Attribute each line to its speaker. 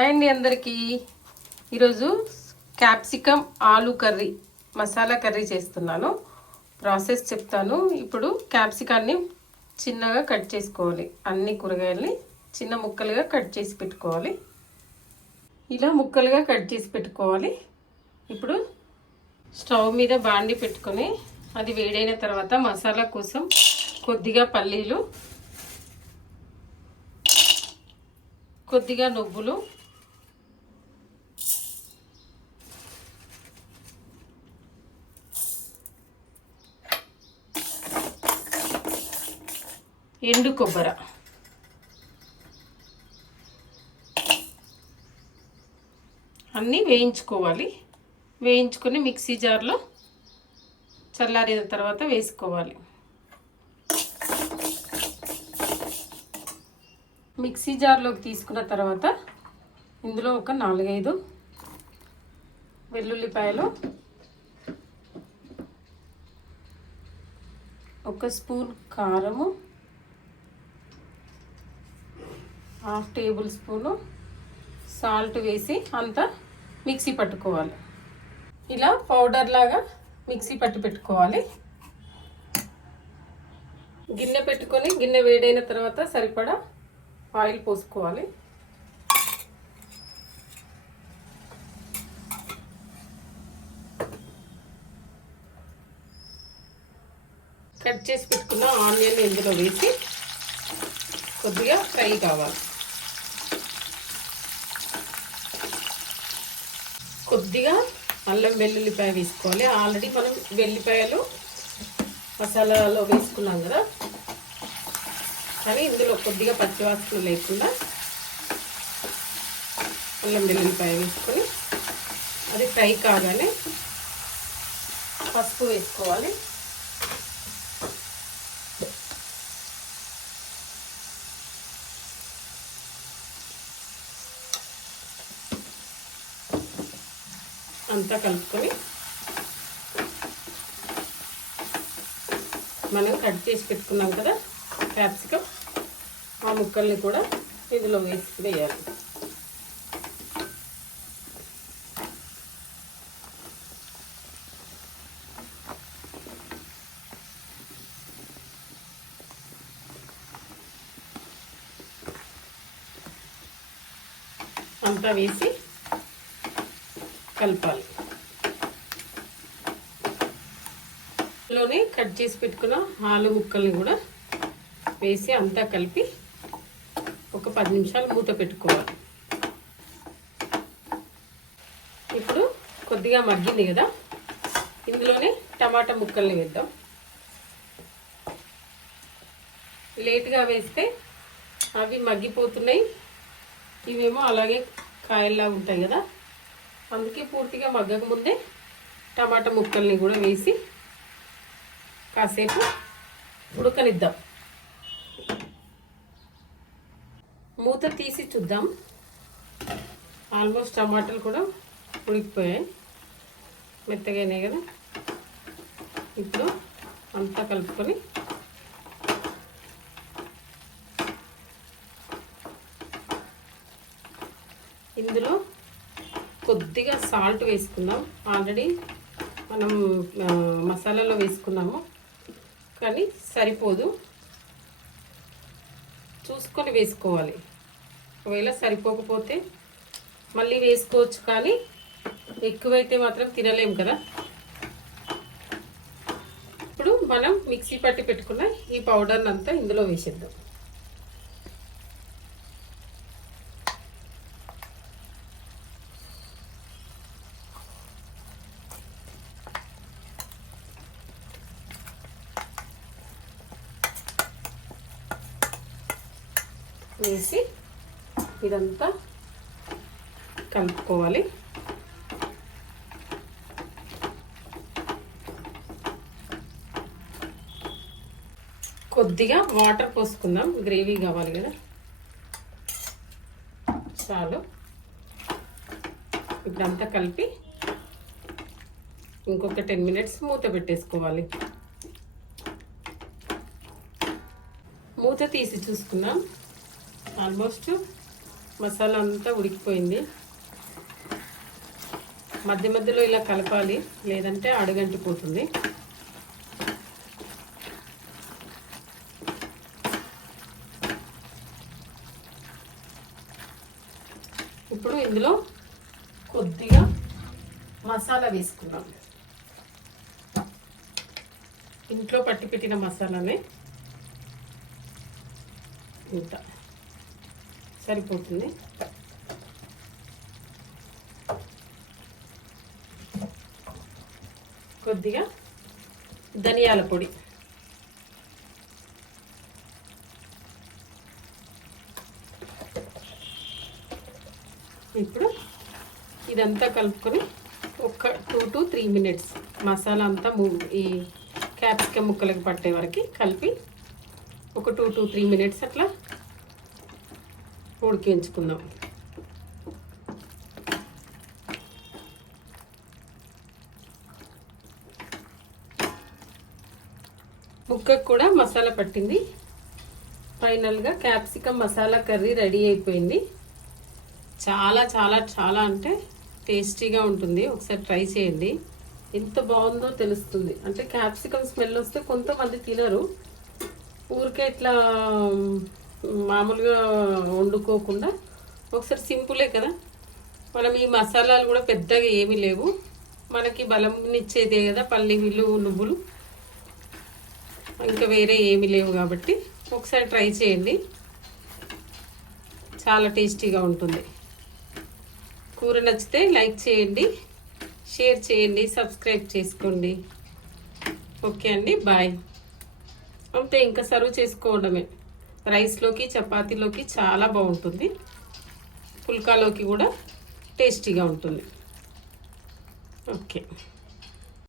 Speaker 1: Hi అండి అందరికీ. ఈరోజు capsicum aloo curry masala curry చేస్తున్నాను. ప్రాసెస్ చెప్తాను. ఇప్పుడు క్యాప్సికాన్ని చిన్నగా కట్ చేసుకోవాలి. అన్ని కూరగాయల్ని చిన్న ముక్కలుగా కట్ చేసి పెట్టుకోవాలి. ఇలా ముక్కలుగా కట్ చేసి పెట్టుకోవాలి. ఇప్పుడు స్టవ్ మీద బాండి పెట్టుకొని అది వేడైన తర్వాత మసాలా కోసం కొద్దిగా పల్లీలు కొద్దిగా నువ్వులు ఎండు కొబ్బర. అన్నీ వేయించుకోవాలి. వేయించుకొని మిక్సీ జార్లో చల్లారిన తర్వాత వేసుకోవాలి. మిక్సీ జార్లోకి తీసుకున్న తర్వాత ఇందులో ఒక నాలుగైదు వెల్లుల్లిపాయలు ఒక స్పూన్ కారము హాఫ్ టేబుల్ స్పూను సాల్ట్ వేసి అంతా మిక్సీ పట్టుకోవాలి. ఇలా పౌడర్ లాగా మిక్సీ పట్టి పెట్టుకోవాలి. గిన్నె పెట్టుకొని గిన్నె వేడైన తర్వాత సరిపడా ఆయిల్ పోసుకోవాలి. కట్ చేసి పెట్టుకున్న ఆనియన్ ఇందులో వేసి కొద్దిగా ఫ్రై కావాలి. కొద్దిగా అల్లం వెల్లుల్లిపాయ వేసుకోవాలి. ఆల్రెడీ మనం వెల్లిపాయలు మసాలాలో వేసుకున్నాం కదా. కానీ ఇందులో కొద్దిగా పచ్చివాసన లేకుండా అల్లం వెల్లుల్లిపాయ వేసుకొని అది ఫ్రై కాగానే పసుపు వేసుకోవాలి. అంతా కలుపుకొని మనం కట్ చేసి పెట్టుకున్నాం కదా క్యాప్సికమ్. ఆ ముక్కల్ని కూడా ఇందులో వేసి వేయాలి. అంతా వేసి కలపాలి. లోనే కట్ చేసి పెట్టుకున్న ఆలు ముక్కల్ని కూడా వేసి అంతా కలిపి ఒక పది నిమిషాలు మూత పెట్టుకోవాలి. ఇప్పుడు కొద్దిగా మగ్గింది కదా ఇందులోనే టమాటా ముక్కల్ని వేద్దాం. లేట్గా వేస్తే అవి మగ్గిపోతున్నాయి. ఇవేమో అలాగే కాయల్లా ఉంటాయి కదా. అందుకే పూర్తిగా మగ్గక ముందే టమాటా ముక్కల్ని కూడా వేసి కాసేపు ఉడకనిద్దాం. మూత తీసి చూద్దాం. ఆల్మోస్ట్ టమాటాలు కూడా ఉడికిపోయాయి. మెత్తగానే కదా. ఇప్పుడు అంతా కలుపుకొని ఇందులో కొద్దిగా సాల్ట్ వేసుకుందాం. ఆల్రెడీ మనం మసాలాలో వేసుకున్నాము. కానీ సరిపోదు. చూసుకొని వేసుకోవాలి. ఒకవేళ సరిపోకపోతే మళ్ళీ వేసుకోవచ్చు కానీ ఎక్కువైతే మాత్రం తినలేము కదా. ఇప్పుడు మనం మిక్సీ పట్టి పెట్టుకున్న ఈ పౌడర్ని అంతా ఇందులో వేసేద్దాం. వేసి ఇదంతా కలుపుకోవాలి. కొద్దిగా వాటర్ పోసుకుందాం. గ్రేవీ కావాలి కదా. చాలు. ఇప్పుడంతా కలిపి ఇంకొక టెన్ మినిట్స్ మూత పెట్టేసుకోవాలి. మూత తీసి చూసుకున్నాం ఆల్మోస్ట్ మసాలా అంతా ఉడికిపోయింది. మధ్య మధ్యలో ఇలా కలపాలి లేదంటే అడుగంటిపోతుంది. ఇప్పుడు ఇందులో కొద్దిగా మసాలా వేసుకుందాం. ఇంట్లో పట్టి పెట్టిన మసాలానే. ఇంత సరిపోతుంది. కొద్దిగా ధనియాల పొడి. ఇప్పుడు ఇదంతా కలుపుకొని ఒక two to three minutes masala అంతా మూ ఈ క్యాప్సికమ్ ముక్కలకు పట్టే వరకు కలిపి ఒక టూ టు త్రీ మినిట్స్ అట్లా ఉడికించుకుందాం. ముక్కకు కూడా మసాలా పట్టింది. ఫైనల్గా క్యాప్సికమ్ మసాలా కర్రీ రెడీ అయిపోయింది. చాలా చాలా చాలా అంటే టేస్టీగా ఉంటుంది. ఒకసారి ట్రై చేయండి. ఎంత బాగుందో తెలుస్తుంది. అంటే క్యాప్సికమ్ స్మెల్ వస్తే కొంతమంది తినరు. ఊరికే ఇట్లా మామూలుగా వండుకోకుండా ఒకసారి సింపులే కదా. మనం ఈ మసాలాలు కూడా పెద్దగా ఏమీ లేవు. మనకి బలంనిచ్చేదే కదా పల్లీలు నువ్వులు. ఇంకా వేరే ఏమీ లేవు కాబట్టి ఒకసారి ట్రై చేయండి. చాలా టేస్టీగా ఉంటుంది. కూర నచ్చితే లైక్ చేయండి షేర్ చేయండి సబ్స్క్రైబ్ చేసుకోండి. ఓకే అండి బాయ్. అంతే ఇంకా సర్వ్ చేసుకోవడమే. రైస్లోకి చపాతీలోకి చాలా బాగుంటుంది. పుల్కాలోకి కూడా టేస్టీగా ఉంటుంది. ఓకే.